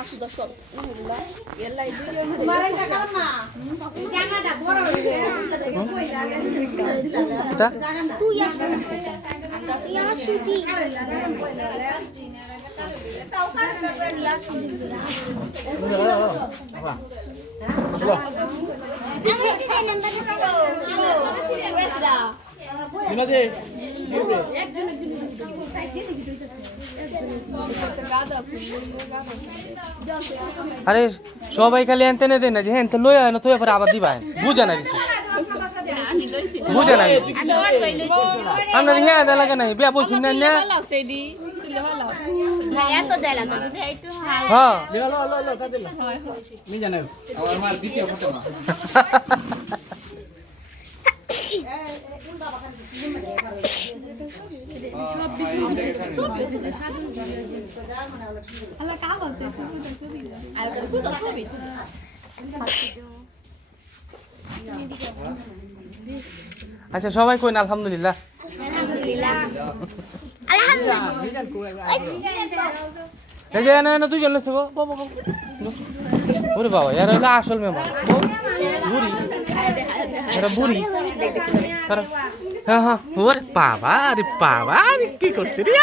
আসু দর্শক এর লাই ভিডিও জায়গাটা বড় হয়ে গেছে তুই আসুতি আরে সবাই খালি এনতে নে দেন না যে হ্যাঁ লই আয় না তুই পরে আবার দিবা বুঝে না কিছু বুঝে না আমরা হ্যাঁ দা লাগে না বিয়া বলছি না না হ্যাঁ मी জানো আমার দ্বিতীয় ফটো মা আচ্ছা সবাই কই না আলহামদুলিল্লাহ এই যে না তুই জানিস গো ওরে বাবা এর হলো আসল মেমা বুড়ি এরা বুড়ি হ্যাঁ হ্যাঁ ওরে বাবা আরে কি করছিস রে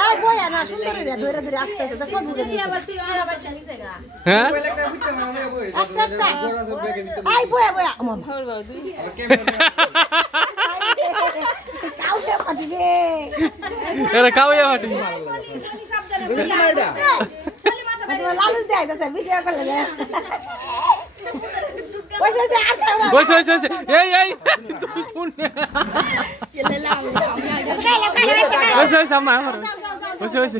এই বয়া না সুন্দর রে ধরে ধরে আস্তে আস্তে দশ মিনিট হ্যাঁ এই বয়া বয়া মাম কাউকে পাটি রে এরা কাউয়া হাঁটি লালুস দেয় দস ভিডিও করলে রে পয়সা সে আর কাউরা বসে এই তুই শুন বসে সামনে বসে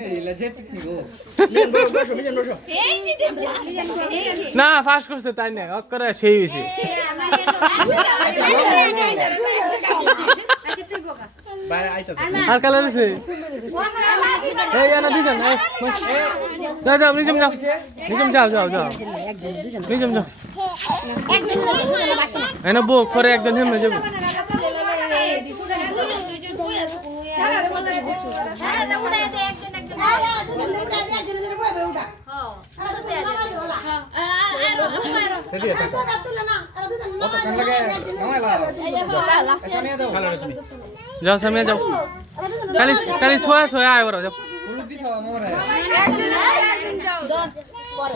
না ফাস্ট করছে তাই না করে সেই হয়েছে আর কালার আছে এই না দুজন যাও নিজম যাও নিজম যাও এনে বুক করে একজন হেমে যাবো যাও সামনে যাও কালি ছোয়া আয় বড় যাও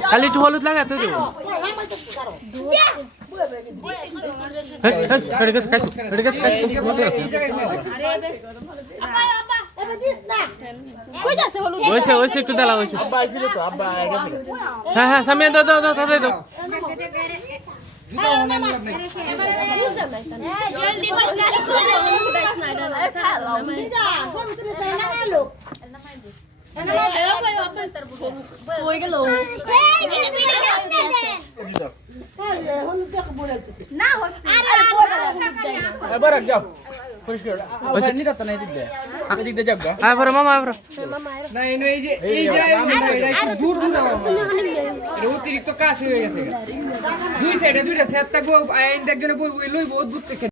কালি একটু হলুদ লাগাতে দেবো ওইসে একটু ডালা হয়েছে হ্যাঁ সামনে দাও তাড়াতাড়ি দাও যাও মামা অতিরিক্ত কাজ হয়ে গেছে দুই সাইডে দুইটা সেট থাকবো একজনে বই লইব অদ্ভুত